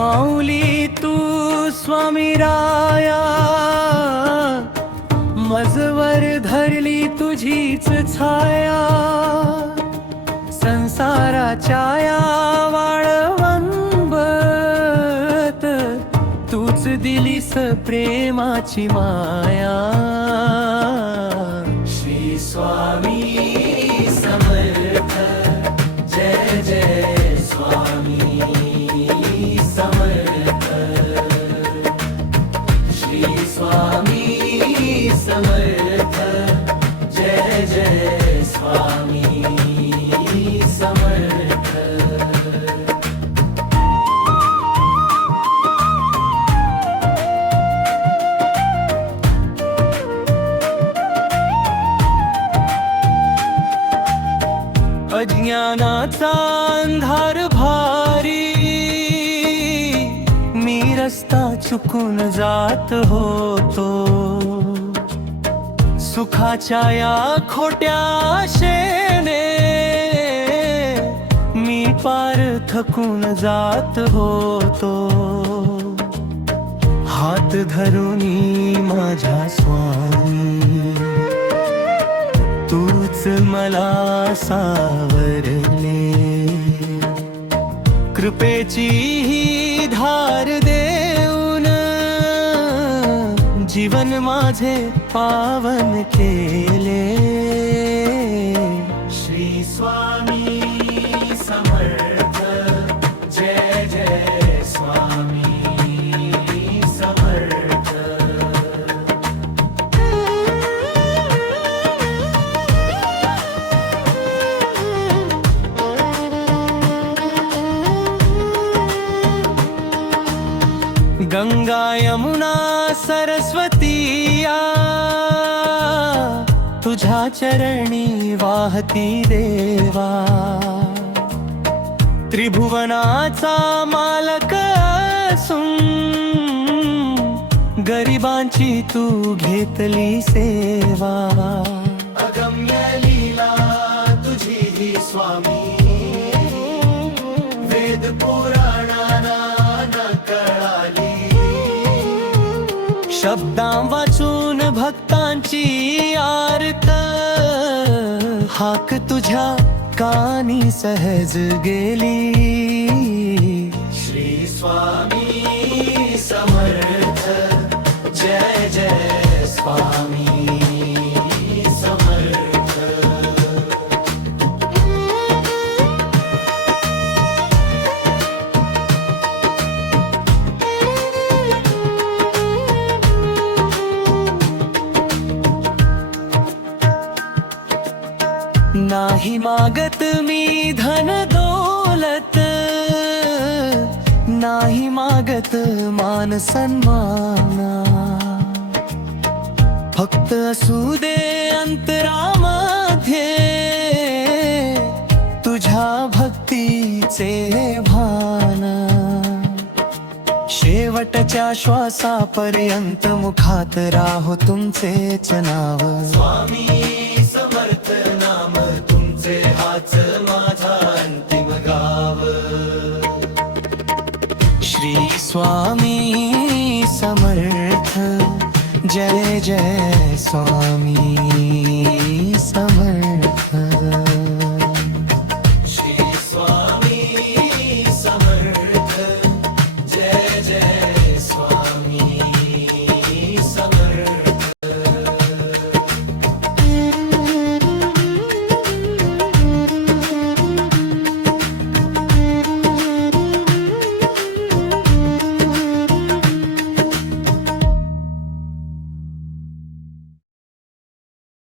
माऊली तू स्वामी राया, मजवर धरली तुझीच छाया, संसाराच्या या वाळवंबत तूच दिलीस प्रेमाची माया. श्री स्वामी समर्थ, जय जय स्वामी समर्थ. श्री स्वामी समर्थ, जय जय स्वामी समर्थ. अज्ञानाचा अंधार भारी, मी रस्ता चुकून जात होतो. सुखाच्या या खोट्या आशेने मी पार थकून जात होतो. हात धरूनी माझ्या स्वामी तूच मला सावरले. कृपेची ही धार देऊन जीवन माझे पावन केले. श्री स्वामी समर्थ, जय जय स्वामी समर्थ. गंगा यमुना सरस्वतीया तुझ्या चरणी वाहती देवा. त्रिभुवनाचा मालक असून गरिबांची तू घेतली सेवा. अगम्य लीला तुझी ही स्वामी, वेद पुराणाना न कळाली. शब्दां वाचून भक्तांची आरत हाक तुझ्या कानी सहज गेली. श्री स्वामी समर्थ, जय जय स्वामी समर्थ. नाही मागत मी धन दौलत, नाही मागत मान सन्माना. फक्त असू दे अंतरामध्ये तुझ्या भक्तीचे भान. शेवटच्या श्वासापर्यंत मुखात राहो तुमचेच नाव. स्वामी समर्थ नाम तुमचे हाच माझा अंतिम गाव. श्री स्वामी समर्थ, जय जय स्वामी.